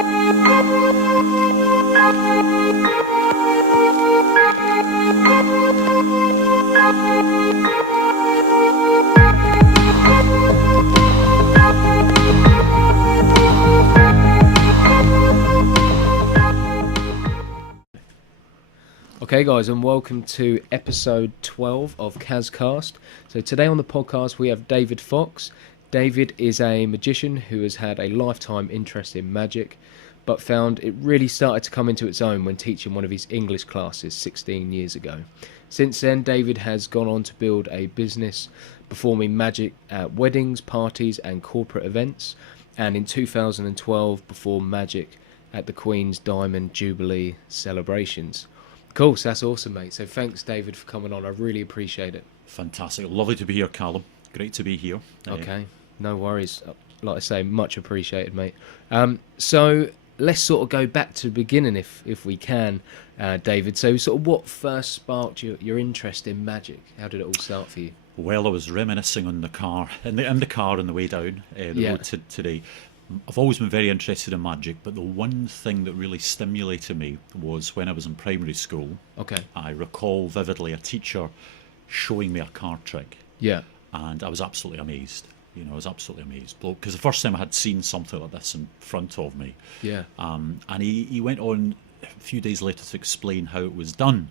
Okay guys, and welcome to episode 12 of Kazcast. So today on the podcast we have David Fox. David is a magician who has had a lifetime interest in magic, but found it really started to come into its own when teaching one of his English classes 16 years ago. Since then, David has gone on to build a business performing magic at weddings, parties and corporate events, and in 2012 performed magic at the Queen's Diamond Jubilee celebrations. Cool, so that's awesome, mate. So thanks, David, for coming on. I really appreciate it. Fantastic. Lovely to be here, Callum. Great to be here. Okay, no worries. Like I say, much appreciated, mate. So let's sort of go back to the beginning if we can, David. So sort of what first sparked your interest in magic? How did it all start for you? Well, I was reminiscing on the car, in the car on the way down the road today. I've always been very interested in magic, but the one thing that really stimulated me was when I was in primary school. Okay. I recall vividly a teacher showing me a card trick. Yeah. And I was absolutely amazed. I was absolutely amazed. Because the first time I had seen something like this in front of me. Yeah. And he went on a few days later to explain how it was done.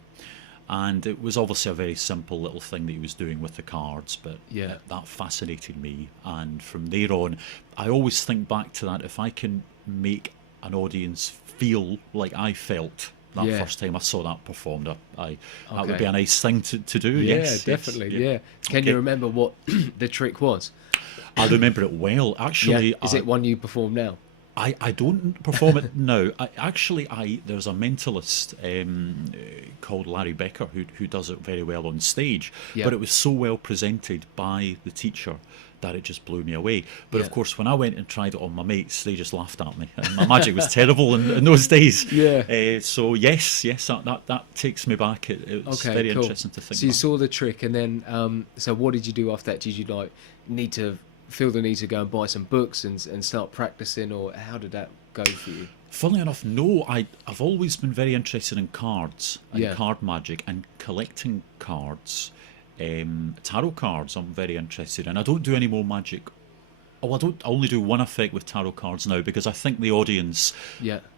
And it was obviously a very simple little thing that he was doing with the cards, but yeah, that fascinated me. And from there on, I always think back to that. If I can make an audience feel like I felt that first time I saw that performed, that would be a nice thing to do. Yeah, yes, definitely. Yes, yeah. Can you remember what the trick was? I remember it well. Actually, is it one you perform now? I don't perform it now. There's a mentalist called Larry Becker who does it very well on stage. Yeah. But it was so well presented by the teacher that it just blew me away. But of course, when I went and tried it on my mates, they just laughed at me. And my magic was terrible in those days. Yeah. So yes, that takes me back. It was very interesting to think. So you saw the trick, and then so what did you do after that? Did you feel the need to go and buy some books and start practicing, or how did that go for you? Funnily enough, no. I've always been very interested in cards and card magic and collecting cards. Tarot cards I'm very interested in. I don't do any more magic. I only do one effect with tarot cards now because I think the audience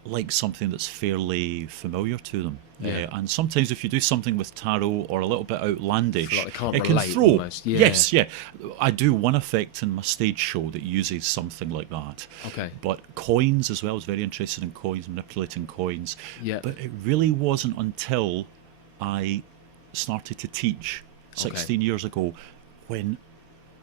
likes something that's fairly familiar to them. And sometimes if you do something with tarot or a little bit outlandish, like it can throw. Almost. Yeah. Yes, yeah. I do one effect in my stage show that uses something like that. Okay. But coins as well, I was very interested in coins, manipulating coins. Yeah. But it really wasn't until I started to teach 16 years ago when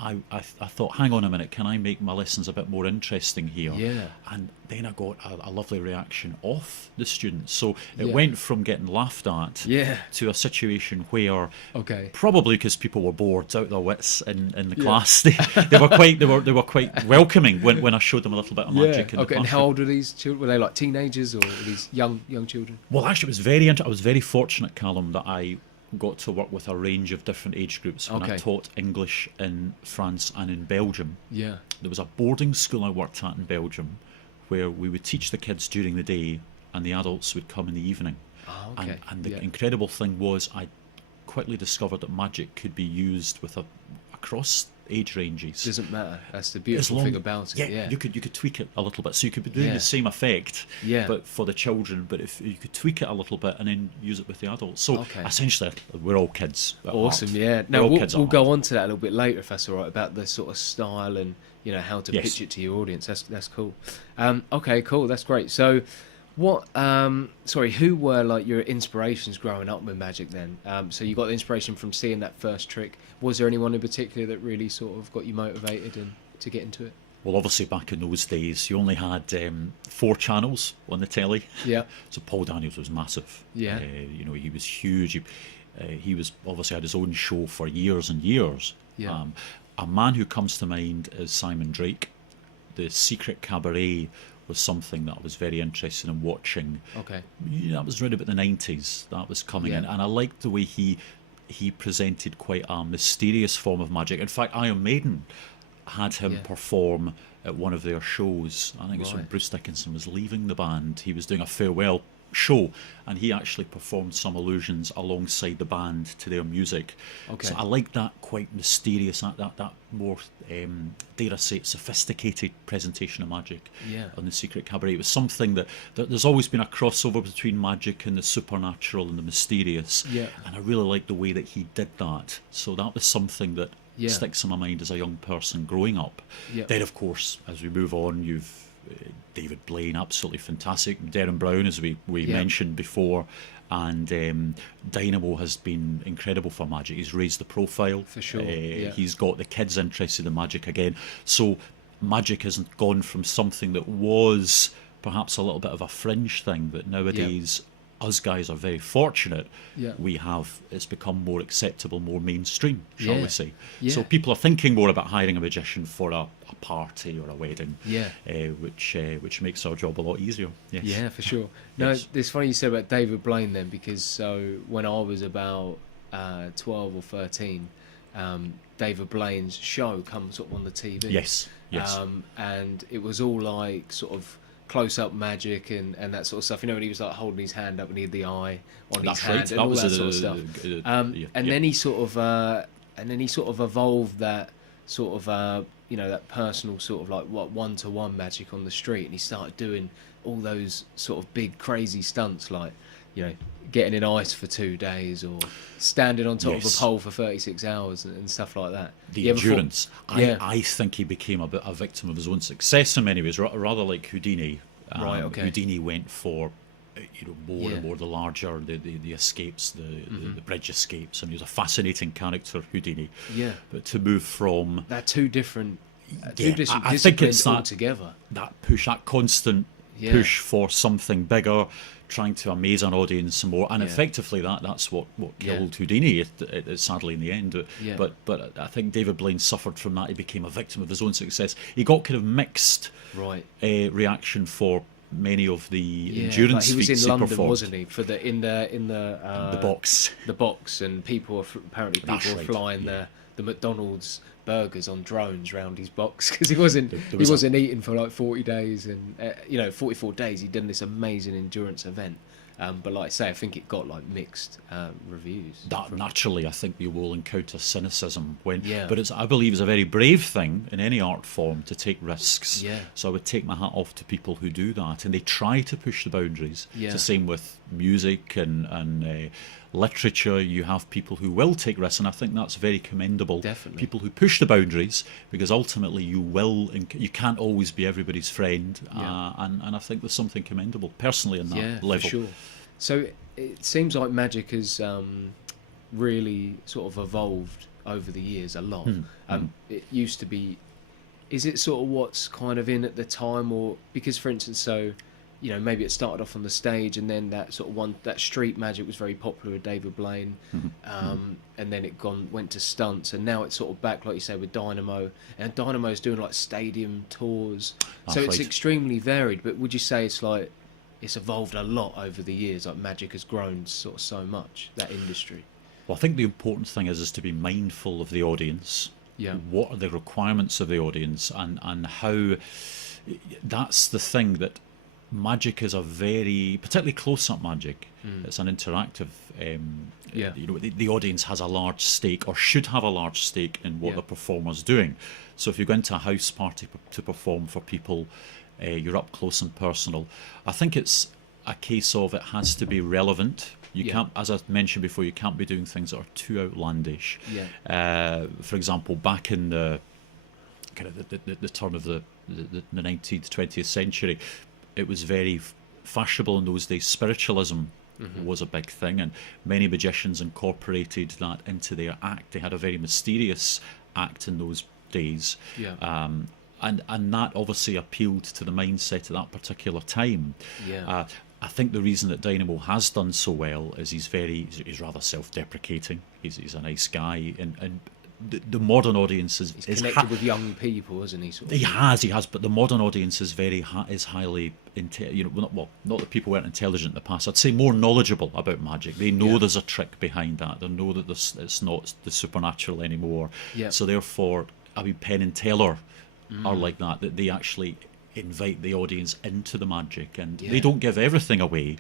I thought, hang on a minute, can I make my lessons a bit more interesting here? Yeah. And then I got a lovely reaction off the students. So it went from getting laughed at to a situation where, probably because people were bored out of their wits in the class, they were quite welcoming when I showed them a little bit of magic. In the and how old were these children? Were they like teenagers or were these young children? Well, actually, I was very fortunate, Callum, that I got to work with a range of different age groups when I taught English in France and in Belgium. Yeah. There was a boarding school I worked at in Belgium where we would teach the kids during the day and the adults would come in the evening. Oh, okay. And the incredible thing was I quickly discovered that magic could be used with across age ranges. Doesn't matter. That's the beautiful thing about it. Yeah. You could tweak it a little bit, so you could be doing the same effect, but for the children. But if you could tweak it a little bit and then use it with the adults, so essentially we're all kids. Awesome, yeah. Now we'll go on to that a little bit later if that's all right, about the sort of style and how to pitch it to your audience. That's cool. Okay, cool. That's great. So, who were like your inspirations growing up with magic then? So you got the inspiration from seeing that first trick. Was there anyone in particular that really sort of got you motivated and to get into it? Well, obviously back in those days, you only had 4 channels on the telly. Yeah. So Paul Daniels was massive. Yeah. He was huge. He was obviously had his own show for years and years. Yeah. A man who comes to mind is Simon Drake. The Secret Cabaret was something that I was very interested in watching. Okay. That was around about the 90s. That was coming in, and I liked the way he presented quite a mysterious form of magic. In fact, Iron Maiden had him perform at one of their shows. I think it was when Bruce Dickinson was leaving the band. He was doing a farewell show, and he actually performed some illusions alongside the band to their music. So I like that quite mysterious, that more, dare I say it, sophisticated presentation of magic on the Secret Cabaret. It was something that there's always been a crossover between magic and the supernatural and the mysterious, and I really like the way that he did that. So that was something that sticks in my mind as a young person growing up. Then, of course, as we move on, you've David Blaine, absolutely fantastic. Derren Brown, as we mentioned before, and Dynamo has been incredible for magic. He's raised the profile. For sure. He's got the kids interested in magic again. So magic hasn't gone from something that was perhaps a little bit of a fringe thing, but nowadays us guys are very fortunate. It's become more acceptable, more mainstream, shall we say. So people are thinking more about hiring a magician for a party or a wedding, which makes our job a lot easier. Yeah, for sure. No, it's funny you said about David Blaine then, because so when I was about 12 or 13, David Blaine's show comes sort of on the TV. Yes. And it was all like sort of close-up magic and that sort of stuff. You know, when he was like holding his hand up and he had the eye on his hand and all that sort of stuff. Then he sort of evolved that sort of that personal sort of like one-to-one magic on the street, and he started doing all those sort of big crazy stunts, like getting in ice for 2 days or standing on top of a pole for 36 hours and stuff like that. The endurance. I think he became a victim of his own success in many ways, rather like Houdini. Houdini went for more and more the larger the escapes, the bridge escapes, and he was a fascinating character, Houdini. But to move from they're two different I think it's altogether. That push, that constant push for something bigger, trying to amaze an audience some more, and effectively that's what killed Houdini, sadly in the end. But I think David Blaine suffered from that. He became a victim of his own success. He got kind of mixed reaction for many of the endurance feats he performed. He was in London, wasn't he? For the box, and people were flying the McDonald's burgers on drones round his box, because he wasn't eating for like 40 days, and 44 days he'd done this amazing endurance event. But like I say, I think it got like mixed reviews. That naturally, I think you will encounter cynicism but I believe it's a very brave thing in any art form to take risks. So I would take my hat off to people who do that, and they try to push the boundaries. It's the same with music and literature. You have people who will take risks, and I think that's very commendable. Definitely. People who push the boundaries, because ultimately you can't always be everybody's friend, and I think there's something commendable personally in that level. For sure. So it seems like magic has really sort of evolved over the years a lot. It used to be, is it sort of what's kind of in at the time, or because, for instance, so maybe it started off on the stage, and then that sort of that street magic was very popular with David Blaine, and then it went to stunts, and now it's sort of back, like you say, with Dynamo, and Dynamo's doing like stadium tours. So it's extremely varied. But would you say it's evolved a lot over the years? Like magic has grown sort of so much, that industry. Well, I think the important thing is to be mindful of the audience. What are the requirements of the audience, and how? That's the thing, that magic is a very, particularly close-up magic. It's an interactive. The audience has a large stake, or should have a large stake, in what the performer's doing. So if you go into a house party to perform for people, you're up close and personal. I think it's a case of it has to be relevant. You can't, as I mentioned before, you can't be doing things that are too outlandish. For example, back in the kind of the turn of the 19th, 20th century, it was very fashionable in those days. Spiritualism was a big thing, and many magicians incorporated that into their act. They had a very mysterious act in those days. And that obviously appealed to the mindset at that particular time. I think the reason that Dynamo has done so well is he's rather self-deprecating. He's a nice guy, and the modern audience is connected with young people, isn't he? He has, but the modern audience is highly not that people weren't intelligent in the past. I'd say more knowledgeable about magic. They know there's a trick behind that. They know that it's not the supernatural anymore. So therefore, I mean, Penn and Teller are like that they actually invite the audience into the magic, and they don't give everything away,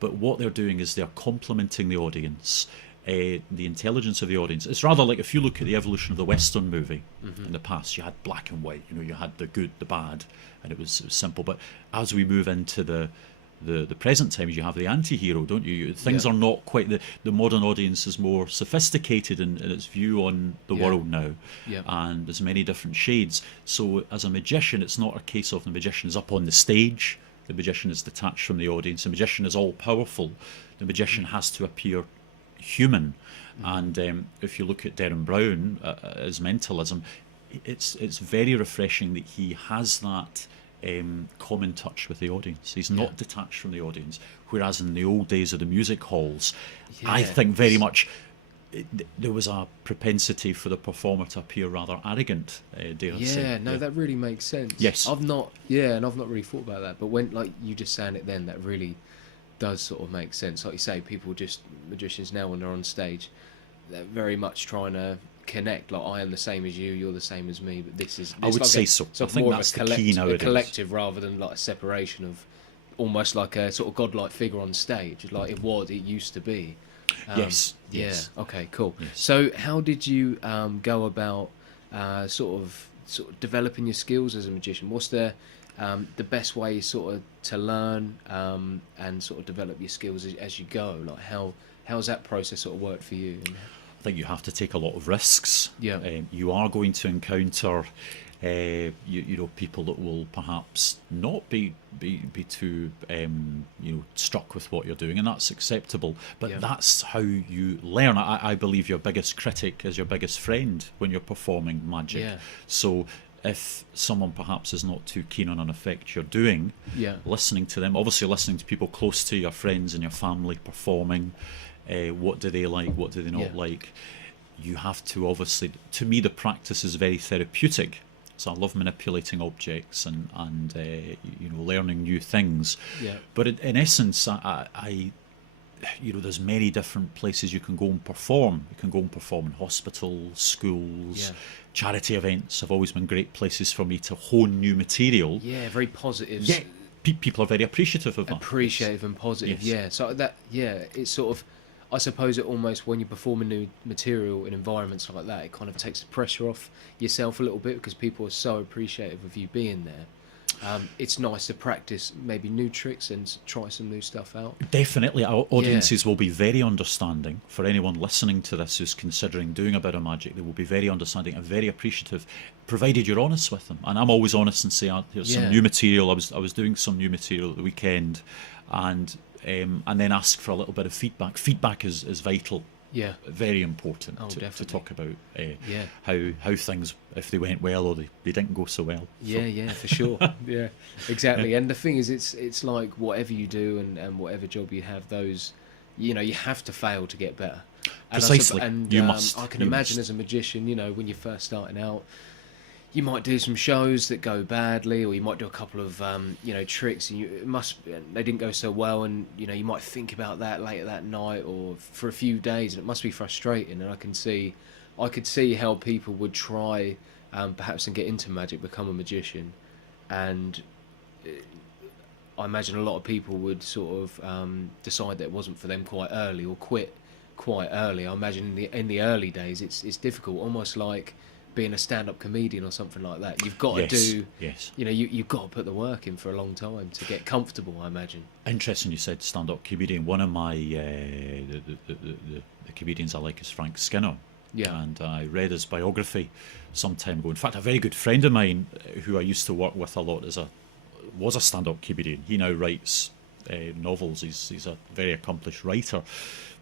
but what they're doing is they're complimenting the audience, the intelligence of the audience. It's rather like if you look at the evolution of the Western movie. In the past, you had black and white, you had the good, the bad, and it was simple. But as we move into the present times, you have the anti-hero, don't you? Things are not quite the modern audience is more sophisticated in its view on the world now, and there's many different shades. So as a magician, it's not a case of the magician is up on the stage, the magician is detached from the audience, the magician is all powerful, the magician has to appear human. And if you look at Derren Brown as mentalism, it's very refreshing that he has that common touch with the audience. He's not detached from the audience, whereas in the old days of the music halls, I think very much there was a propensity for the performer to appear rather arrogant, dare I say. That really makes sense. Yes. I've not really thought about that, but when, like, you just saying it then, that really does sort of make sense. Like you say, magicians now when they're on stage, they're very much trying to connect, like, I am the same as you, you're the same as me, but this is, I would like say so. I think more that's of the key a nowadays. collective rather than like a separation of almost like a sort of godlike figure on stage, like it used to be. Yes. Okay, cool. Yes. So how did you go about sort of developing your skills as a magician? What's the best way sort of to learn and sort of develop your skills as you go? Like how's that process sort of worked for you? I think you have to take a lot of risks. Yeah. You are going to encounter, people that will perhaps not be too, struck with what you're doing, and that's acceptable. But that's how you learn. I believe your biggest critic is your biggest friend when you're performing magic. Yeah. So if someone perhaps is not too keen on an effect you're doing, listening to them, obviously listening to people close to your friends and your family performing. What do they like? What do they not like? You have to obviously. To me, the practice is very therapeutic. So I love manipulating objects and learning new things. Yeah. But in essence, I there's many different places you can go and perform. You can go and perform in hospitals, schools, charity events. Have always been great places for me to hone new material. Yeah, very positive. Yeah, people are very appreciative of that. Appreciative and positive. Yes. Yeah. So it's sort of. I suppose it almost, when you perform a new material in environments like that, it kind of takes the pressure off yourself a little bit because people are so appreciative of you being there. It's nice to practice maybe new tricks and try some new stuff out. Definitely. Our audiences will be very understanding. For anyone listening to this who's considering doing a bit of magic, they will be very understanding and very appreciative, provided you're honest with them. And I'm always honest and say, here's some new material. I was doing some new material at the weekend, and then ask for a little bit of feedback. Feedback is vital. Yeah, very important to talk about how things, if they went well or they didn't go so well. Yeah, for sure. Yeah, exactly. And the thing is, it's like whatever you do and whatever job you have, those, you have to fail to get better. Precisely. And you must. I can imagine as a magician, when you're first starting out, you might do some shows that go badly, or you might do a couple of tricks and they didn't go so well, and you might think about that later that night or for a few days, and it must be frustrating. And I could see how people would try perhaps and get into magic, become a magician, and I imagine a lot of people would sort of decide that it wasn't for them quite early, or quit quite early. I imagine in the early days it's difficult, almost like being a stand-up comedian or something like that. You've got to do, you've got to put the work in for a long time to get comfortable, I imagine. Interesting you said stand-up comedian. One of my the comedians I like is Frank Skinner. Yeah. And I read his biography some time ago. In fact, a very good friend of mine who I used to work with a lot was a stand-up comedian. He now writes novels. He's a very accomplished writer.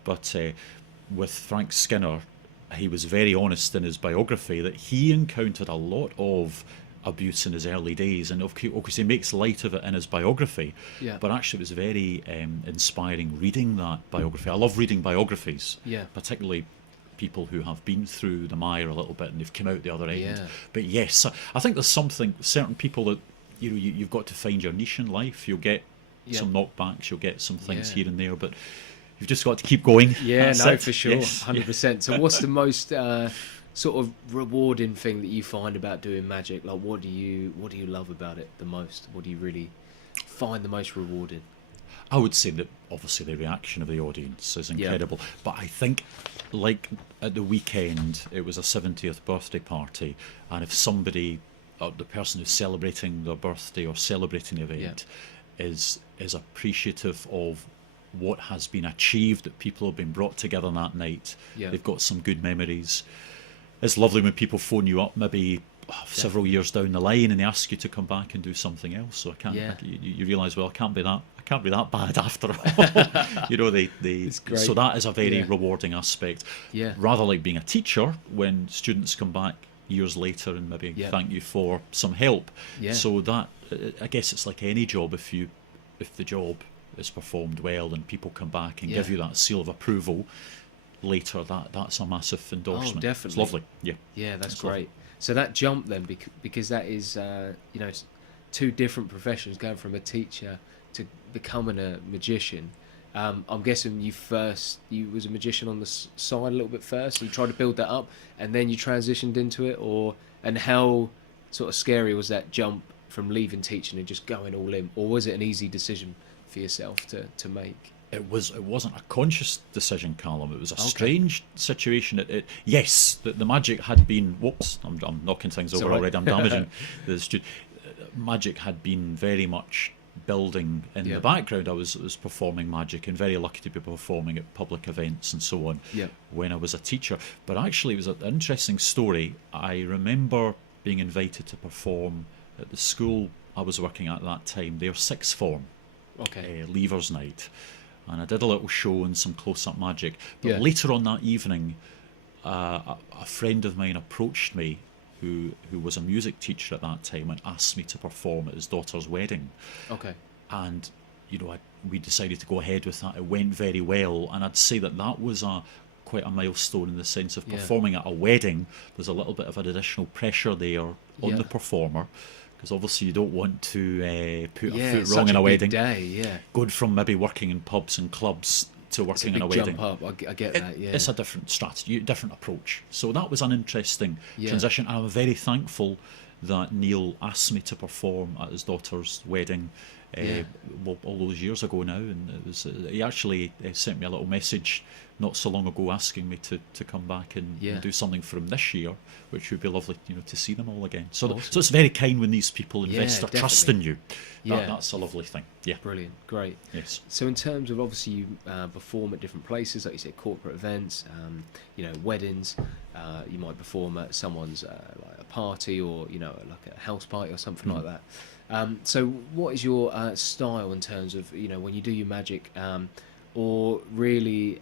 But with Frank Skinner, he was very honest in his biography that he encountered a lot of abuse in his early days, and of course he makes light of it in his biography. Yeah. But actually it was very inspiring reading that biography. I love reading biographies, particularly people who have been through the mire a little bit and they've come out the other end. Yeah. But yes, I think there's certain people that you've got to find your niche in life. You'll get some knockbacks, you'll get some things here and there, but you've just got to keep going. Yeah, for sure, 100%. So what's the most sort of rewarding thing that you find about doing magic? Like, what do you love about it the most? What do you really find the most rewarding? I would say that obviously the reaction of the audience is incredible, but I think, like at the weekend, it was a 70th birthday party, and if somebody, the person who's celebrating their birthday or celebrating the event, is appreciative of what has been achieved, that people have been brought together that night, they've got some good memories. It's lovely when people phone you up maybe several years down the line and they ask you to come back and do something else. So you realise, well, I can't be that bad after all. You know, so that is a very rewarding aspect. Rather like being a teacher when students come back years later and maybe thank you for some help. So that, I guess it's like any job, if the job is performed well and people come back and give you that seal of approval later, that's a massive endorsement. Oh, definitely. It's lovely. That's it's great. Lovely. So that jump then, because that is two different professions, going from a teacher to becoming a magician. I'm guessing you was a magician on the side a little bit first, and you tried to build that up, and then you transitioned into it, and how sort of scary was that jump from leaving teaching and just going all in, or was it an easy decision for yourself to make? It wasn't a conscious decision, Callum. It was a strange situation. Yes, the magic had been. Whoops! I'm knocking things over already. I'm damaging the studio. Magic had been very much building in the background. I was performing magic, and very lucky to be performing at public events and so on when I was a teacher. But actually, it was an interesting story. I remember being invited to perform at the school I was working at that time, their sixth form, Leavers Night. And I did a little show and some close-up magic. But later on that evening, a friend of mine approached me, who was a music teacher at that time, and asked me to perform at his daughter's wedding. And we decided to go ahead with that. It went very well, and I'd say that was quite a milestone in the sense of performing at a wedding. There's a little bit of an additional pressure there on the performer, because obviously you don't want to put a foot wrong in a wedding. Going from maybe working in pubs and clubs to working in a wedding. Jump up. I get that. It's a different strategy, different approach. So that was an interesting transition. And I'm very thankful that Neil asked me to perform at his daughter's wedding all those years ago now, and he actually sent me a little message not so long ago asking me to come back and do something for him this year, which would be lovely, to see them all again. So, awesome. So it's very kind when these people invest their trust in you. That's a lovely thing. Brilliant, great. Yes. So in terms of, obviously you perform at different places, like you said, corporate events, weddings. You might perform at someone's like a party, or like a house party or something like that. So what is your style in terms of when you do your magic, or really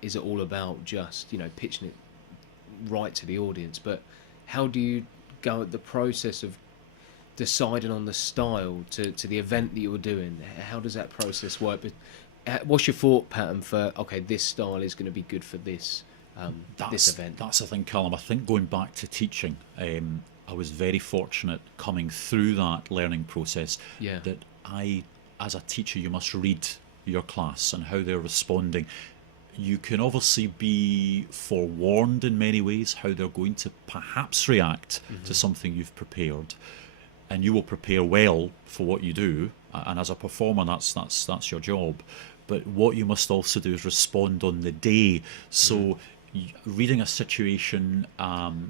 is it all about just pitching it right to the audience? But how do you go at the process of deciding on the style to the event that you're doing? How does that process work? But what's your thought pattern for this style is going to be good for this this event? That's the thing, Callum. I think going back to teaching, I was very fortunate coming through that learning process that as a teacher, you must read your class and how they're responding. You can obviously be forewarned in many ways how they're going to perhaps react to something you've prepared, and you will prepare well for what you do. And as a performer, that's your job. But what you must also do is respond on the day. So reading a situation,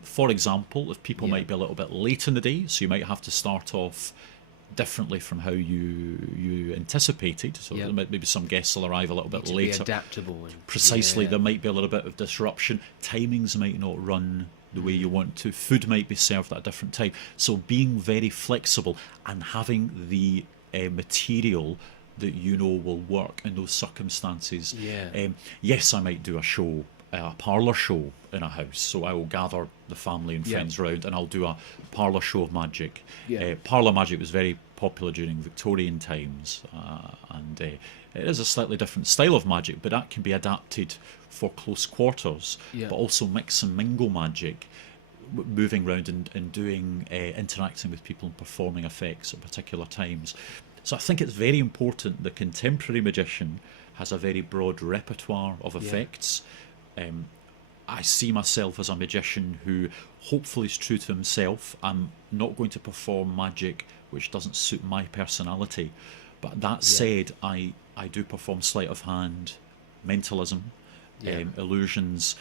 for example, if people might be a little bit late in the day, so you might have to start off differently from how you anticipated. So maybe some guests will arrive a little bit later. Be adaptable. Precisely, there might be a little bit of disruption. Timings might not run the way you want to. Food might be served at a different time. So being very flexible and having the material that will work in those circumstances. Yes, I might do a show, a parlour show in a house, so I will gather the family and friends round, and I'll do a parlour show of magic. Parlour magic was very popular during Victorian times, and it is a slightly different style of magic, but that can be adapted for close quarters, but also mix and mingle magic, moving around and doing interacting with people and performing effects at particular times. So I think it's very important the contemporary magician has a very broad repertoire of effects. I see myself as a magician who hopefully is true to himself. I'm not going to perform magic which doesn't suit my personality. But that said, I do perform sleight of hand, mentalism, illusions,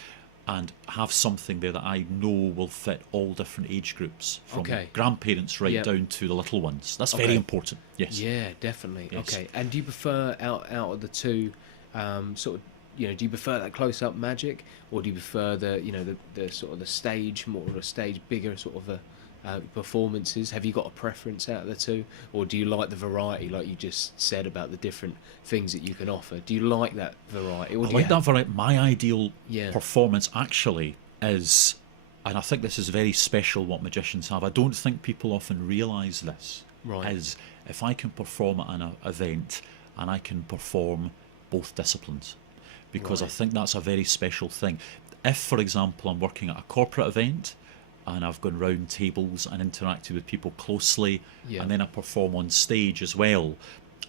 and have something there that I know will fit all different age groups, from grandparents right down to the little ones. That's very important. Yes. Yeah, definitely. Yes. Okay. And do you prefer out of the two, sort of, do you prefer that close up magic, or do you prefer the sort of the stage, more of a stage, bigger sort of performances? Have you got a preference out of the two, or do you like the variety, like you just said about the different things that you can offer? Do you like that variety? Or I like that variety. My ideal Yeah. performance actually is, and I think this is very special what magicians have. I don't think people often realise this. Right. Is if I can perform at an event and I can perform both disciplines, because I think that's a very special thing. If, for example, I'm working at a corporate event and I've gone round tables and interacted with people closely, and then I perform on stage as well,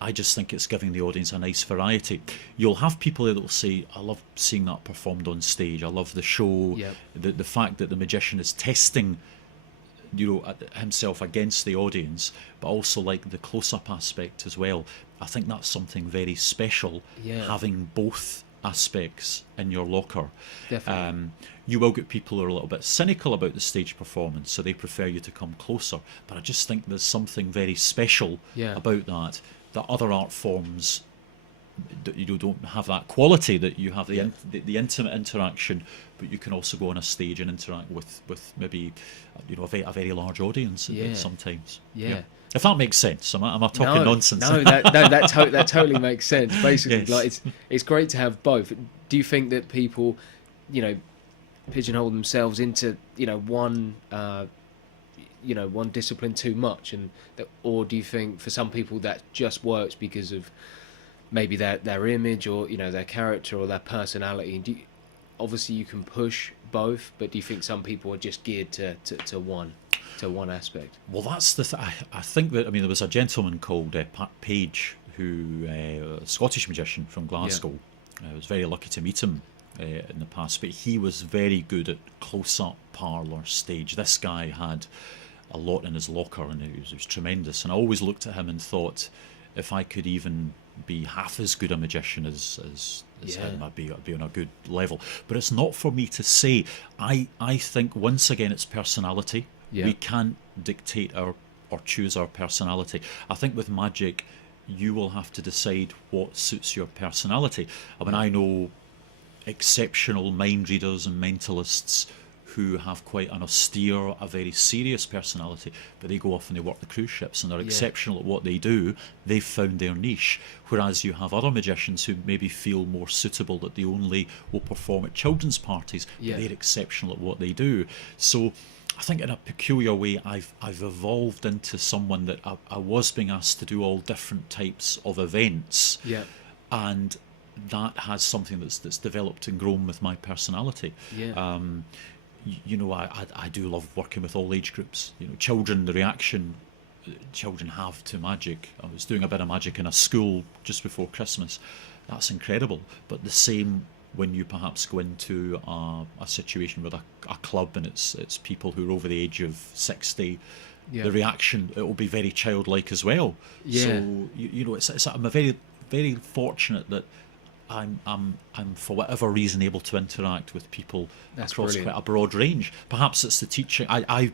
I just think it's giving the audience a nice variety. You'll have people that will say, I love seeing that performed on stage, I love the show, the fact that the magician is testing himself against the audience, but also like the close-up aspect as well. I think that's something very special, having both aspects in your locker. Definitely. You will get people who are a little bit cynical about the stage performance, so they prefer you to come closer, but I just think there's something very special about that other art forms don't have that quality, that you have the intimate interaction, but you can also go on a stage and interact with maybe a very large audience sometimes. If that makes sense. Am I talking nonsense? No, that totally makes sense. Basically, like it's great to have both. Do you think that people, pigeonhole themselves into one one discipline too much, or do you think for some people that just works because of maybe their image, or their character or their personality? And obviously you can push both, but do you think some people are just geared to one aspect? Well, that's the I think that, there was a gentleman called Pat Page, who a Scottish magician from Glasgow. I was very lucky to meet him in the past, but he was very good at close-up, parlour, stage. This guy had a lot in his locker, and it was tremendous, and I always looked at him and thought, if I could even be half as good a magician as him, I'd be on a good level. But it's not for me to say. I think, once again, it's personality. We can't dictate or choose our personality. I think with magic, you will have to decide what suits your personality. I know exceptional mind readers and mentalists who have quite an austere, a very serious personality, but they go off and they work the cruise ships and they're exceptional at what they do. They've found their niche. Whereas you have other magicians who maybe feel more suitable, that they only will perform at children's parties, but they're exceptional at what they do. So I think in a peculiar way, I've evolved into someone that I was being asked to do all different types of events, and that has something that's developed and grown with my personality. I do love working with all age groups. Children, the reaction children have to magic. I was doing a bit of magic in a school just before Christmas. That's incredible. But the same when you perhaps go into a situation with a club and it's people who are over the age of 60, the reaction, it will be very childlike as well. So I'm a very, very fortunate that I'm for whatever reason able to interact with people across quite a broad range. Perhaps it's the teaching. I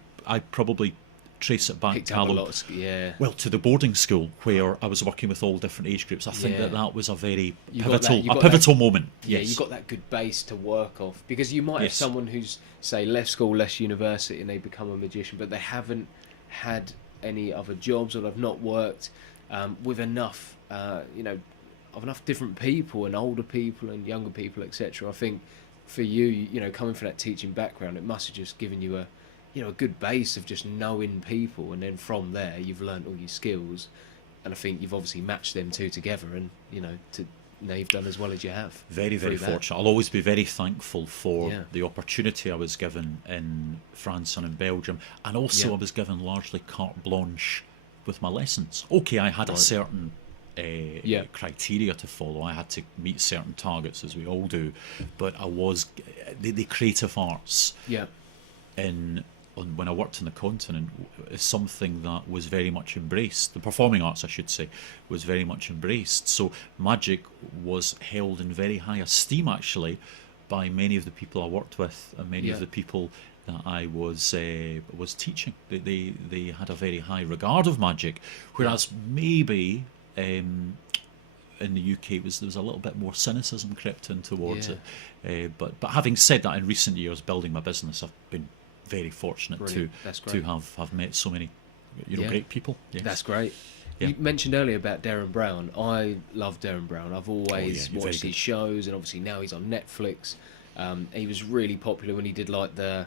probably trace it back to the boarding school where I was working with all different age groups. I think that was a very pivotal moment. You got that good base to work off, because you might have someone who's, say, left school, left university, and they become a magician, but they haven't had any other jobs, or they've not worked with enough of enough different people, and older people and younger people, etc. I think for you, coming from that teaching background, it must have just given you a good base of just knowing people, and then from there you've learnt all your skills, and I think you've obviously matched them two together, and now you've done as well as you have. Very, very fortunate. I'll always be very thankful for the opportunity I was given in France and in Belgium, and also I was given largely carte blanche with my lessons. Okay, I had a certain criteria to follow. I had to meet certain targets, as we all do, but I was the creative arts when I worked on the continent is something that was very much embraced. The performing arts, I should say, was very much embraced. So magic was held in very high esteem, actually, by many of the people I worked with and many of the people that I was teaching. They had a very high regard of magic, whereas maybe in the UK there was a little bit more cynicism crept in towards it. But having said that, in recent years, building my business, I've been very fortunate to have met so many great people. Yes. That's great. You mentioned earlier about Darren Brown. I love Darren Brown. I've always watched his shows, and obviously now he's on Netflix. He was really popular when he did like the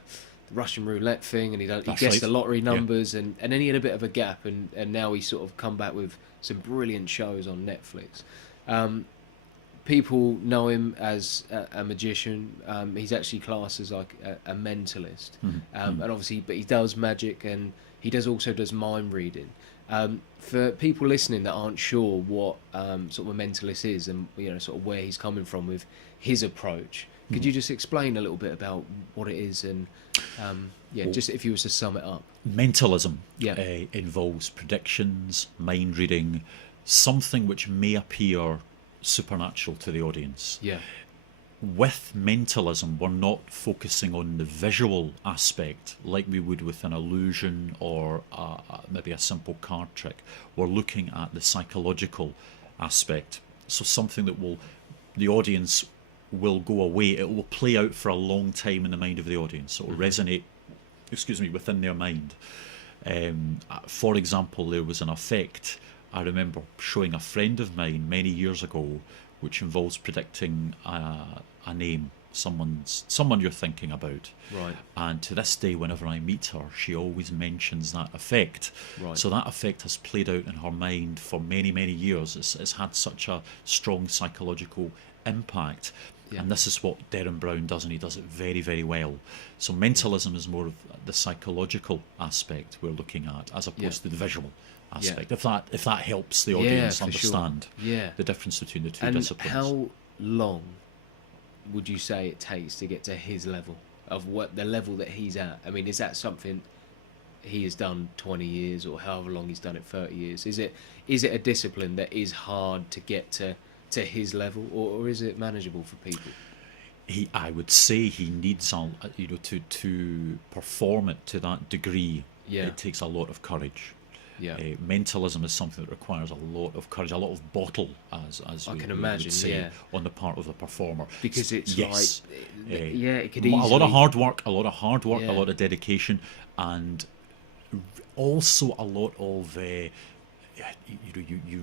Russian roulette thing, and he guessed the lottery numbers, and then he had a bit of a gap, and now he's sort of come back with some brilliant shows on Netflix. People know him as a magician. He's actually classed as like a mentalist, and obviously, but he does magic, and he also does mind reading. For people listening that aren't sure what sort of a mentalist is, and sort of where he's coming from with his approach, could you just explain a little bit about what it is, and just if you was to sum it up? Mentalism involves predictions, mind reading, something which may appear supernatural to the audience. With mentalism, we're not focusing on the visual aspect like we would with an illusion or maybe a simple card trick. We're looking at the psychological aspect. So something that the audience will go away, it will play out for a long time in the mind of the audience. So it will resonate, within their mind. For example, there was an effect I remember showing a friend of mine many years ago, which involves predicting a name, someone you're thinking about. Right. And to this day, whenever I meet her, she always mentions that effect. Right. So that effect has played out in her mind for many, many years. It's had such a strong psychological impact. And this is what Darren Brown does, and he does it very, very well. So mentalism is more of the psychological aspect we're looking at, as opposed to the visual aspect. If that helps the audience understand the difference between the two disciplines. How long would you say it takes to get to his level, of what the level that he's at? I mean, is that something he has done 20 years, or however long he's done it, 30 years? Is it a discipline that is hard to get to his level, or is it manageable for people? I would say he needs to perform it to that degree. It takes a lot of courage. Mentalism is something that requires a lot of courage, a lot of bottle, as I can imagine, would say, on the part of the performer. Because it's it could easily... a lot of hard work, a lot of dedication, and also a lot of you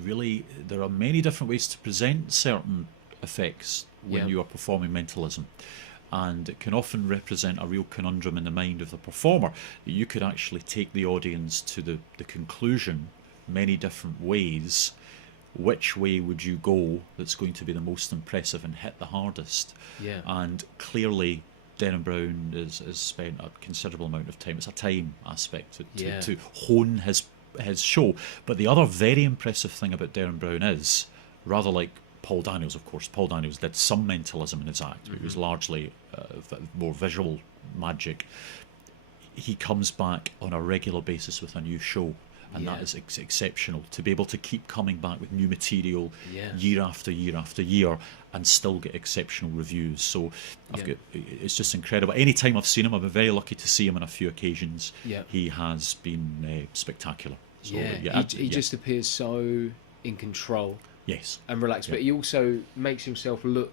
really, there are many different ways to present certain effects when you are performing mentalism, and it can often represent a real conundrum in the mind of the performer. You could actually take the audience to the conclusion many different ways. Which way would you go that's going to be the most impressive and hit the hardest? And clearly Darren Brown has spent a considerable amount of time. It's a time aspect to hone his show. But the other very impressive thing about Darren Brown is, rather like Paul Daniels, of course, Paul Daniels did some mentalism in his act, but it was largely more visual magic. He comes back on a regular basis with a new show, and that is exceptional, to be able to keep coming back with new material year after year after year and still get exceptional reviews. So it's just incredible. Anytime I've seen him, I've been very lucky to see him on a few occasions. He has been spectacular. So, he just appears so in control. Yes. And relaxed, but he also makes himself look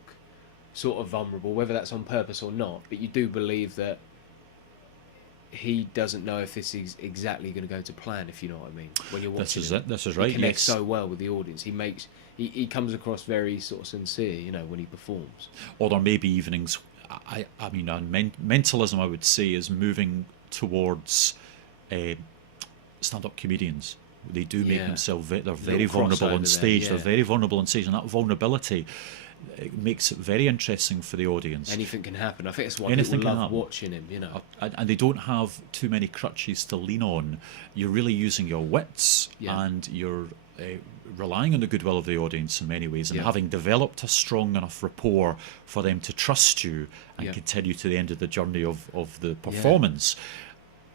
sort of vulnerable, whether that's on purpose or not. But you do believe that he doesn't know if this is exactly going to go to plan, if you know what I mean. When you're watching this is right. He connects so well with the audience. He comes across very sort of sincere, when he performs. Or there may be evenings. I mean, mentalism, I would say, is moving towards stand-up comedians. They do make themselves, they're very vulnerable on stage. They're very vulnerable on stage, and that vulnerability, it makes it very interesting for the audience. Anything can happen. I think that's why people love watching him, And they don't have too many crutches to lean on. You're really using your wits and your relying on the goodwill of the audience in many ways, and having developed a strong enough rapport for them to trust you and continue to the end of the journey of the performance.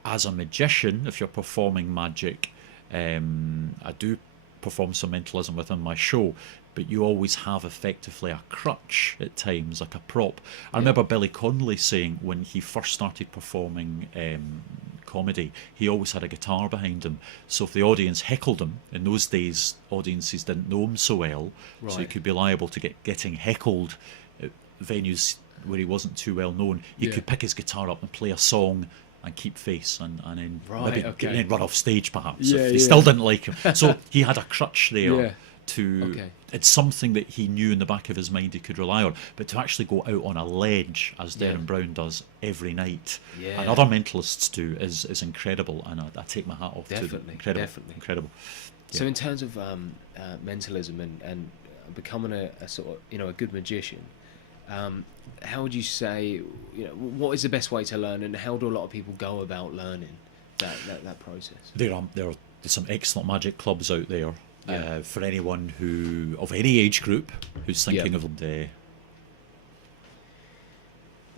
As a magician, if you're performing magic, I do perform some mentalism within my show, but you always have effectively a crutch at times, like a prop. I remember Billy Connolly saying when he first started performing comedy, he always had a guitar behind him. So if the audience heckled him, in those days audiences didn't know him so well, so he could be liable to getting heckled at venues where he wasn't too well known. He could pick his guitar up and play a song and keep face, and then maybe then run off stage perhaps if they still didn't like him. So he had a crutch there it's something that he knew in the back of his mind he could rely on. But to actually go out on a ledge, as Darren Brown does every night, and other mentalists do, is incredible, and I take my hat off to them. Incredible. So in terms of mentalism and becoming a sort of, a good magician, how would you say, what is the best way to learn, and how do a lot of people go about learning that process? There are some excellent magic clubs out there. For anyone who of any age group who's thinking of the.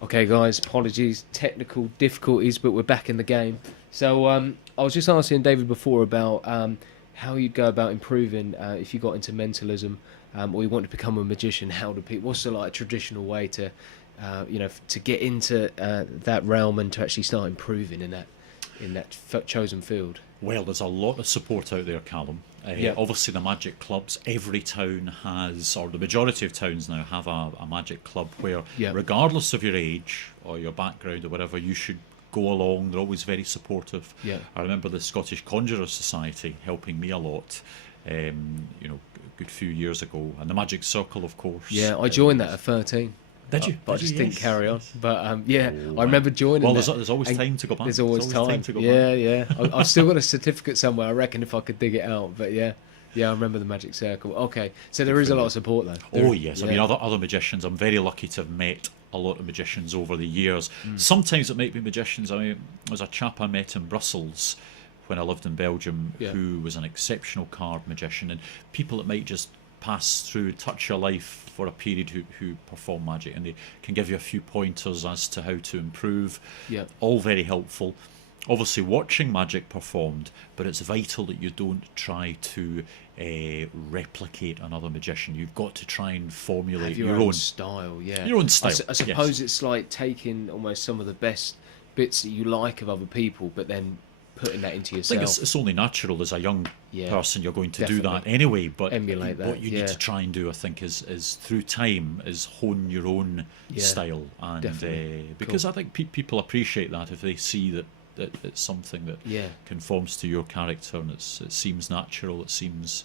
Okay, guys, apologies, technical difficulties, but we're back in the game. So I was just asking David before about how you'd go about improving if you got into mentalism or you want to become a magician. How do people? What's the traditional way to to get into that realm and to actually start improving in that chosen field? Well, there's a lot of support out there, Callum. Obviously, the magic clubs, every town has, or the majority of towns now have a magic club where, regardless of your age or your background or whatever, you should go along. They're always very supportive. I remember the Scottish Conjurers Society helping me a lot, a good few years ago, and the Magic Circle, of course. Yeah, I joined that at 13. Did you? But I just didn't carry on. But I remember joining. Well, there's always time to go back. There's always time to go back. I've still got a certificate somewhere. I reckon if I could dig it out. But I remember the Magic Circle. Okay, so there is a lot of support though. Oh yes, I mean other magicians. I'm very lucky to have met a lot of magicians over the years. Sometimes it might be magicians. I mean, there's a chap I met in Brussels when I lived in Belgium who was an exceptional card magician, and people that might just pass through, touch your life for a period who perform magic, and they can give you a few pointers as to how to improve. All very helpful. Obviously watching magic performed, but it's vital that you don't try to replicate another magician. You've got to try and formulate your own style. Your own style. I suppose it's like taking almost some of the best bits that you like of other people, but then putting that into yourself. I think it's only natural as a young person you're going to do that anyway, but emulate that. What you need to try and do, I think, is through time is hone your own style, and because I think people appreciate that if they see that it's something that conforms to your character, and it seems natural, it seems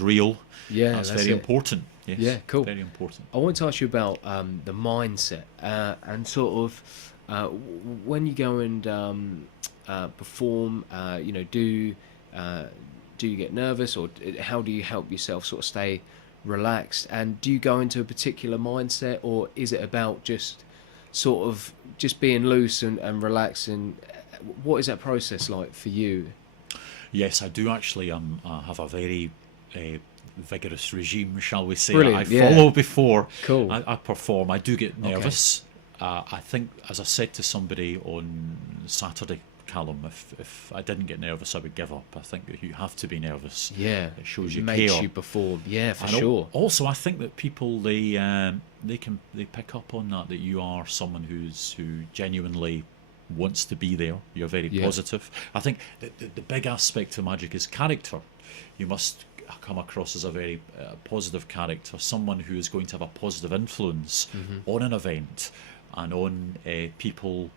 real. That's very important. Yes, cool. Very important. I want to ask you about the mindset and sort of when you go and perform, do you get nervous, or how do you help yourself sort of stay relaxed, and do you go into a particular mindset, or is it about just sort of just being loose and relaxing? What is that process like for you? Yes, I do actually have a very vigorous regime, shall we say. Brilliant, I follow before cool. I perform. I do get nervous. I think, as I said to somebody on Saturday, Callum, if I didn't get nervous, I would give up. I think that you have to be nervous. Yeah, it shows you makes care. You perform. Yeah, for sure. Also, I think that people they pick up on that you are someone who genuinely wants to be there. You're very positive. I think the big aspect of magic is character. You must come across as a very positive character, someone who is going to have a positive influence on an event and on people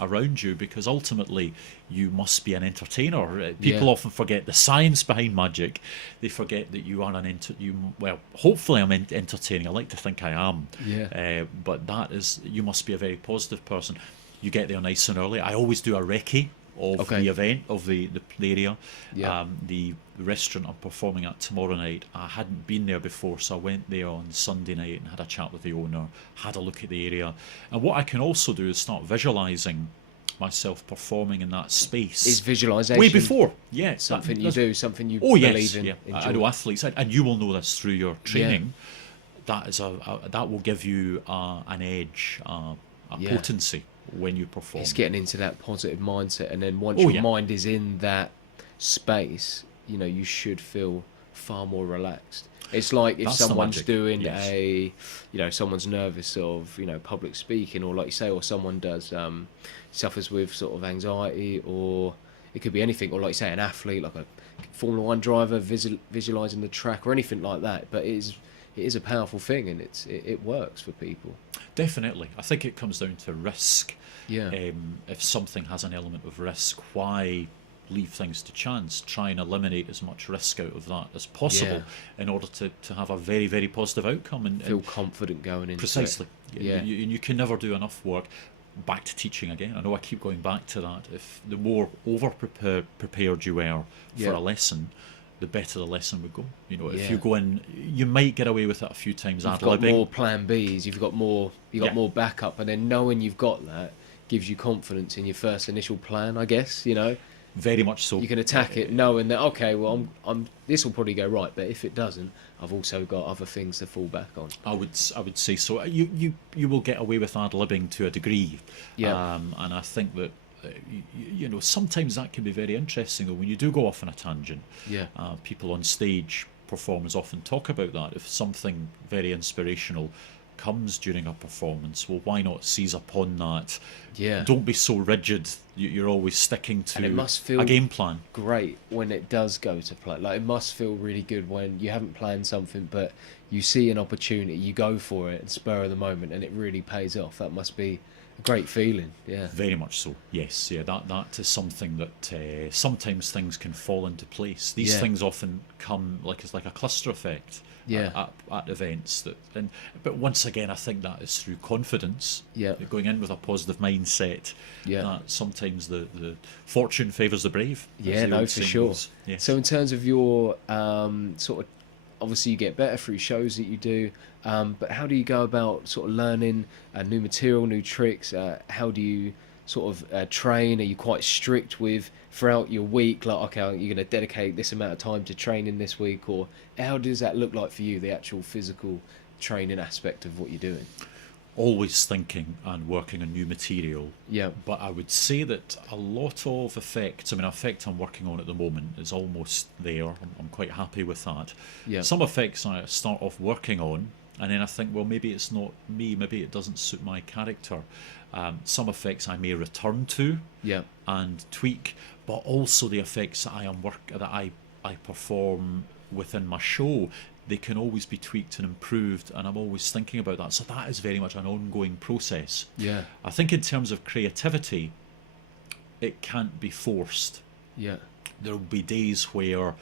around you, because ultimately you must be an entertainer. People often forget the science behind magic. They forget that you are hopefully I'm entertaining. I like to think I am. But that is, you must be a very positive person. You get there nice and early. I always do a recce of the event, of the area. The restaurant I'm performing at tomorrow night, I hadn't been there before, so I went there on Sunday night and had a chat with the owner, had a look at the area. And what I can also do is start visualising myself performing in that space. Is visualization way before? Yeah, something you do, something you oh believe yes, in? yeah. Enjoy? I know athletes, and you will know this through your training. That is that will give you an edge, a potency when you perform. It's getting into that positive mindset, and then once Oh your yeah, mind is in that space, you know, you should feel far more relaxed. It's like if that's the someone's magic. doing Yes, you know, someone's nervous of, you know, public speaking, or like you say, or someone does suffers with sort of anxiety, or it could be anything, or like you say, an athlete, like a Formula One driver, visualizing the track, or anything like that. But it is a powerful thing, and it works for people. definitely. I think it comes down to risk. Yeah, If something has an element of risk, why leave things to chance? Try and eliminate as much risk out of that as possible in order to have a very, very positive outcome. Feel confident going into precisely. it. Yeah. You can never do enough work. Back to teaching again. I know I keep going back to that. If the more prepared you were for a lesson, the better the lesson would go. You know, if you go in, you might get away with it a few times. You've got more plan Bs. You've got more backup, and then knowing you've got that gives you confidence in your first initial plan. I guess, you know. Very much so. You can attack it knowing that, okay, well, I'm this will probably go right, but if it doesn't, I've also got other things to fall back on. I would say so. You will get away with ad-libbing to a degree. And I think that you know, sometimes that can be very interesting though when you do go off on a tangent. People on stage performers often talk about that. If something very inspirational comes during a performance, well, why not seize upon that? Don't be so rigid. You're always sticking to and it must feel a game plan. Great when it does go to play. Like, it must feel really good when you haven't planned something, but you see an opportunity, you go for it, and spur of the moment, and it really pays off. That must be a great feeling. Yeah, very much so. Yes, that is something that sometimes things can fall into place. These things often come it's like a cluster effect. At events but once again, I think that is through confidence. Going in with a positive mindset. That sometimes the fortune favours the brave. No, for sure. So in terms of your sort of, obviously you get better through shows that you do, but how do you go about sort of learning new material, new tricks? How do you sort of train? Are you quite strict with throughout your week, like, okay, you're going to dedicate this amount of time to training this week, or how does that look like for you, the actual physical training aspect of what you're doing? Always thinking and working on new material. But I would say that a lot of effects, effect I'm working on at the moment is almost there. I'm quite happy with that. Some effects I start off working on, and then I think, well, maybe it's not me, maybe it doesn't suit my character. Some effects I may return to and tweak, but also the effects that I perform within my show, they can always be tweaked and improved, and I'm always thinking about that. So that is very much an ongoing process. I think in terms of creativity, it can't be forced. There will be days where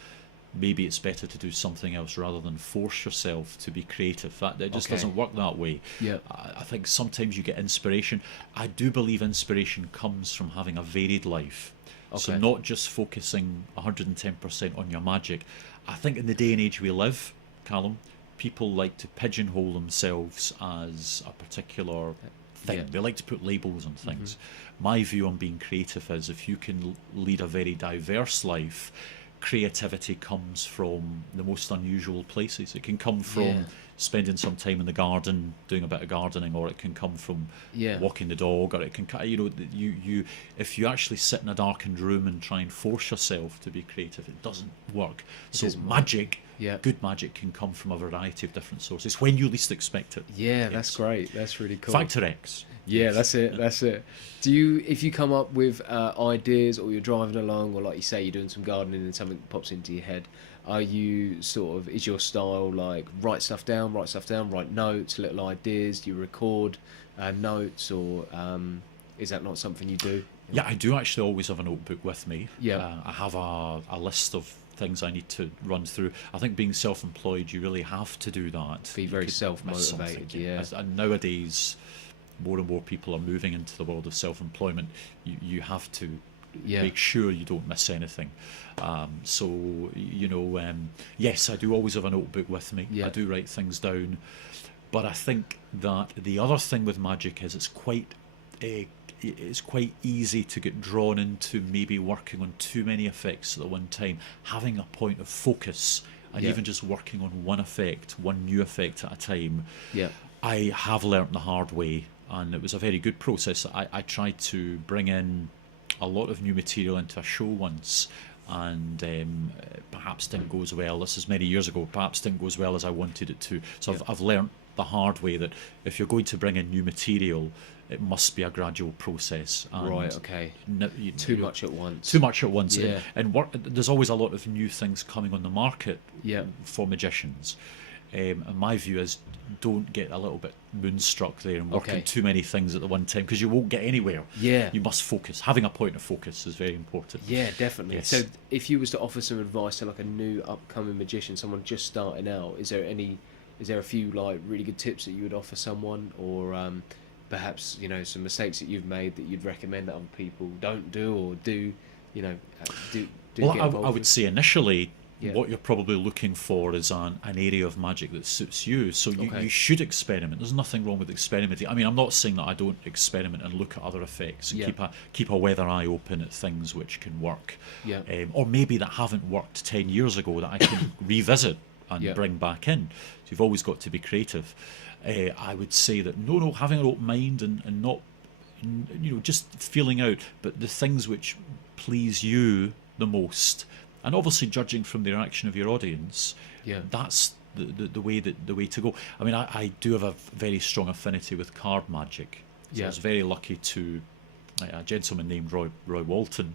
maybe it's better to do something else rather than force yourself to be creative. It just doesn't work that way. I think sometimes you get inspiration. I do believe inspiration comes from having a varied life. So not just focusing 110% on your magic. I think in the day and age we live, Callum, people like to pigeonhole themselves as a particular thing. They like to put labels on things. My view on being creative is, if you can lead a very diverse life, creativity comes from the most unusual places. It can come from spending some time in the garden doing a bit of gardening, or it can come from walking the dog, or it can, you if you actually sit in a darkened room and try and force yourself to be creative, it doesn't work. So magic, good magic, can come from a variety of different sources when you least expect it. That's great. That's really cool. Factor X. That's it. Do you, if you come up with ideas, or you're driving along, or like you say, you're doing some gardening and something pops into your head, are you sort of, is your style like write stuff down, write notes, little ideas? Do you record notes, or is that not something you do? I do actually always have a notebook with me. I have a list of things I need to run through. I think being self-employed, you really have to do that. Be very self-motivated. And nowadays, more and more people are moving into the world of self-employment. You have to make sure you don't miss anything. Yes, I do always have a notebook with me. I do write things down. But I think that the other thing with magic is it's quite it's quite easy to get drawn into maybe working on too many effects at the one time. Having a point of focus and even just working on one effect, one new effect at a time. Yeah. I have learnt the hard way, and it was a very good process. I tried to bring in a lot of new material into a show once, and perhaps didn't go as well. This is many years ago. Perhaps didn't go as well as I wanted it to. So I've learnt the hard way that if you're going to bring in new material, it must be a gradual process. And Right. Okay. Too much at once. Too much at once. Yeah. And there's always a lot of new things coming on the market for magicians. And my view is, don't get a little bit moonstruck there and work on too many things at the one time, because you won't get anywhere. Yeah. You must focus. Having a point of focus is very important. Yeah, definitely. Yes. So if you was to offer some advice to like a new upcoming magician, someone just starting out, is there a few like really good tips that you would offer someone, or perhaps, you know, some mistakes that you've made that you'd recommend that other people don't do, or do, you know, do Well, get I involved would with? say initially, what you're probably looking for is an area of magic that suits you. So you should experiment. There's nothing wrong with experimenting. I mean, I'm not saying that I don't experiment and look at other effects and keep a weather eye open at things which can work, or maybe that haven't worked 10 years ago that I can revisit and bring back in. So you've always got to be creative. I would say that no, having an open mind and not, you know, just feeling out, but the things which please you the most, and obviously judging from the reaction of your audience, that's the way to go. I mean, I do have a very strong affinity with card magic. So I was very lucky to a gentleman named Roy Walton,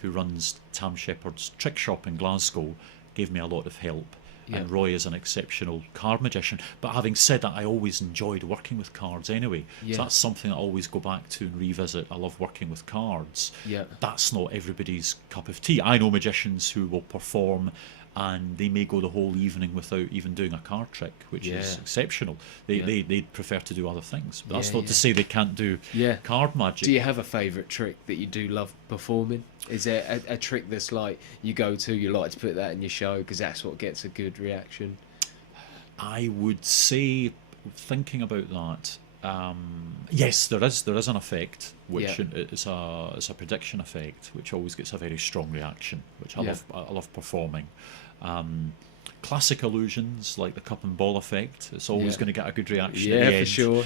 who runs Tam Shepherd's Trick Shop in Glasgow, gave me a lot of help. And Roy is an exceptional card magician. But having said that, I always enjoyed working with cards anyway. So that's something I always go back to and revisit. I love working with cards. That's not everybody's cup of tea. I know magicians who will perform and they may go the whole evening without even doing a card trick, which is exceptional. They prefer to do other things. But that's not to say they can't do card magic. Do you have a favourite trick that you do love performing? Is there a trick that's like you go to, you like to put that in your show because that's what gets a good reaction? I would say, thinking about that, yes, there is an effect which is a prediction effect, which always gets a very strong reaction, which I love performing. Classic illusions like the cup and ball effect, it's always going to get a good reaction at the end. For sure.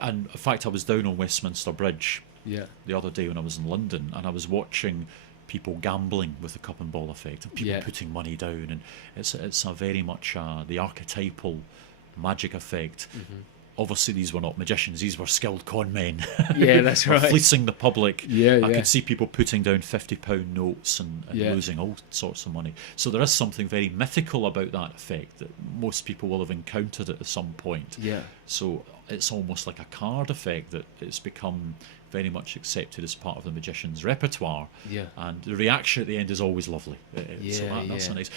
And in fact, I was down on Westminster Bridge the other day when I was in London, and I was watching people gambling with the cup and ball effect and people putting money down, and it's a very much the archetypal magic effect. Obviously these were not magicians, these were skilled con men. That's right. Fleecing the public. I could see people putting down £50 notes and losing all sorts of money. So there is something very mythical about that effect that most people will have encountered it at some point. So it's almost like a card effect that it's become very much accepted as part of the magician's repertoire. And the reaction at the end is always lovely. So that's a nice.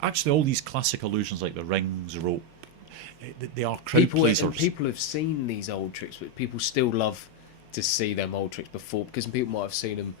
Actually, all these classic illusions like the rings, rope, they are crowd pleasers. And people have seen these old tricks, but people still love to see them old tricks before, because people might have seen them,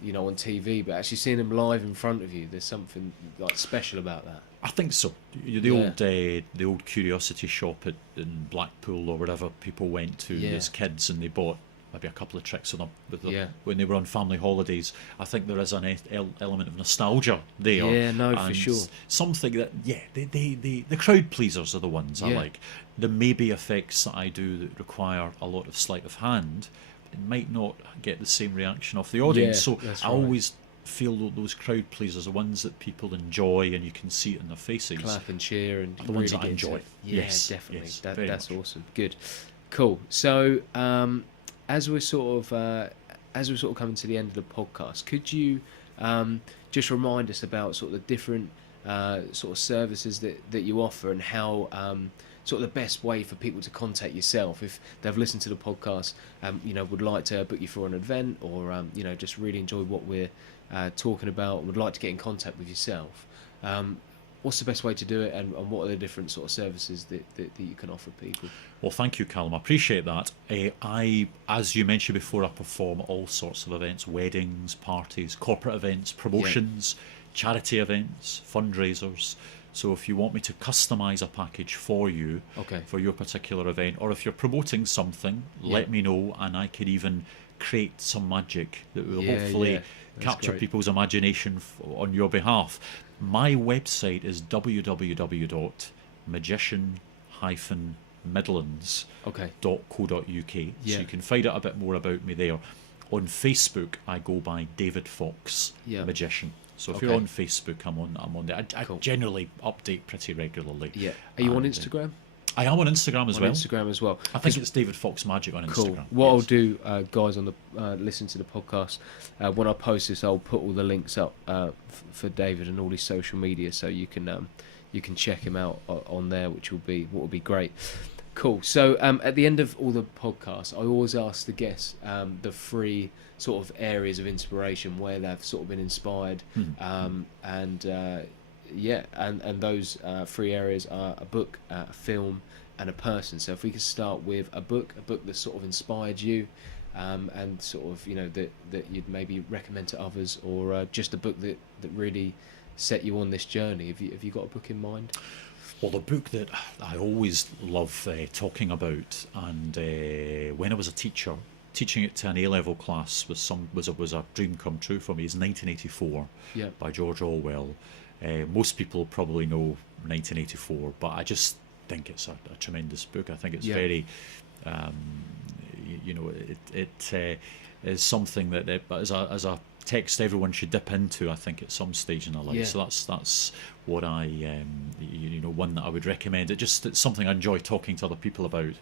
you know, on TV, but actually seeing them live in front of you, there's something like special about that. I think so. The old curiosity shop in Blackpool or wherever people went to as kids, and they bought maybe a couple of tricks on them when they were on family holidays. I think there is an element of nostalgia there. For sure. Something that, the crowd pleasers are the ones I like. There may be effects that I do that require a lot of sleight of hand. It might not get the same reaction off the audience. So I always feel that those crowd pleasers are ones that people enjoy, and you can see it in their faces. Clap and cheer, and the ones that I enjoy. Definitely. Yes, that's awesome. Good, cool. So as we're sort of coming to the end of the podcast, could you just remind us about sort of the different sort of services that you offer, and how sort of the best way for people to contact yourself if they've listened to the podcast, you know, would like to book you for an event, or you know, just really enjoy what we're talking about and would like to get in contact with yourself. What's the best way to do it, and what are the different sort of services that you can offer people? Well, thank you, Callum. I appreciate that. As you mentioned before, I perform all sorts of events: weddings, parties, corporate events, promotions, charity events, fundraisers. So if you want me to customize a package for you, Okay. for your particular event, or if you're promoting something, let me know, and I could even create some magic that will hopefully capture great. people's imagination on your behalf. My website is Okay. www.magician-midlands.co.uk, Yeah. so you can find out a bit more about me there. On Facebook, I go by David Fox Magician. So if you're on Facebook, I'm on there. I Cool. generally update pretty regularly. Yeah. Are you on Instagram? I am on Instagram as well. Instagram as well. I think it's David Fox Magic on Cool. Instagram. What I'll do, guys, on the listen to the podcast, when I post this, I'll put all the links up for David and all his social media, so you can check him out on there, which will be great. Cool. So at the end of all the podcasts, I always ask the guests the three sort of areas of inspiration where they've sort of been inspired, and those three areas are a book, a film, and a person. So if we could start with a book that sort of inspired you, and sort of that you'd maybe recommend to others, or just a book that really set you on this journey. Have you got a book in mind? Well, the book that I always love talking about, and when I was a teacher, teaching it to an A-level class was a dream come true for me, is 1984 by George Orwell. Most people probably know 1984, but I just think it's a tremendous book. I think it's very, it is something that as a text everyone should dip into, I think, at some stage in their life. So that's what I one that I would recommend. It's something I enjoy talking to other people about.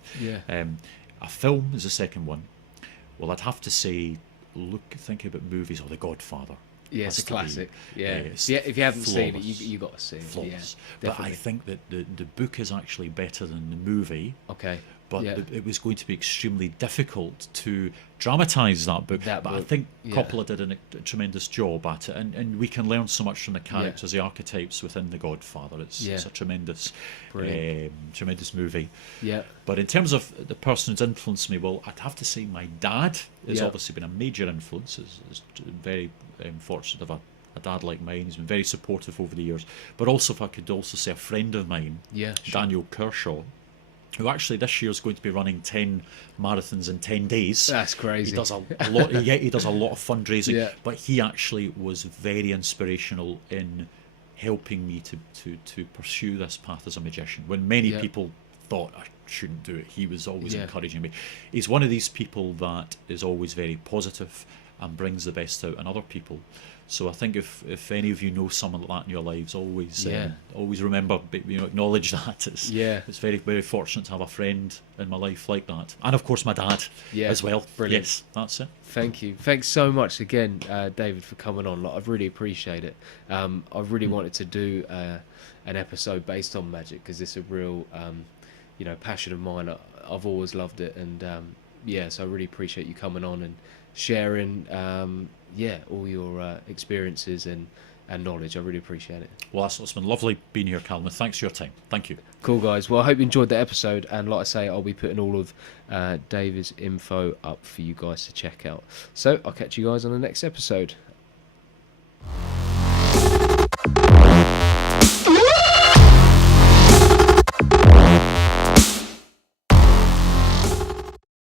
A film is the second one. Well, I'd have to say, thinking about movies, or The Godfather. Yeah, it's a classic. If you haven't seen it, you got to see it. Flawless. But I think that the book is actually better than the movie. Okay. But it was going to be extremely difficult to dramatise that book. But I think Coppola did a tremendous job at it, and we can learn so much from the characters, the archetypes within The Godfather. It's a tremendous movie. Yeah. But in terms of the person who's influenced me, well, I'd have to say my dad has obviously been a major influence. Is very fortunate to have a dad like mine. He's been very supportive over the years. But also, if I could also say, a friend of mine, Daniel Kershaw, who actually this year is going to be running 10 marathons in 10 days. That's crazy. He does a lot. He does a lot of fundraising, but he actually was very inspirational in helping me to pursue this path as a magician. When many people thought I shouldn't do it, he was always encouraging me. He's one of these people that is always very positive and brings the best out in other people. So I think if any of you know someone like that in your lives, always remember, acknowledge that. It's very, very fortunate to have a friend in my life like that. And of course my dad as well. Brilliant. Yes, that's it. Thank you. Thanks so much again, David, for coming on. I really appreciate it. I really wanted to do an episode based on magic, because it's a real passion of mine. I've always loved it, and so I really appreciate you coming on and sharing all your experiences and knowledge. I really appreciate it. Well, it's been lovely being here, Callum. Thanks for your time. Thank you. Cool, guys. Well, I hope you enjoyed the episode, and like I say, I'll be putting all of David's info up for you guys to check out. So I'll catch you guys on the next episode.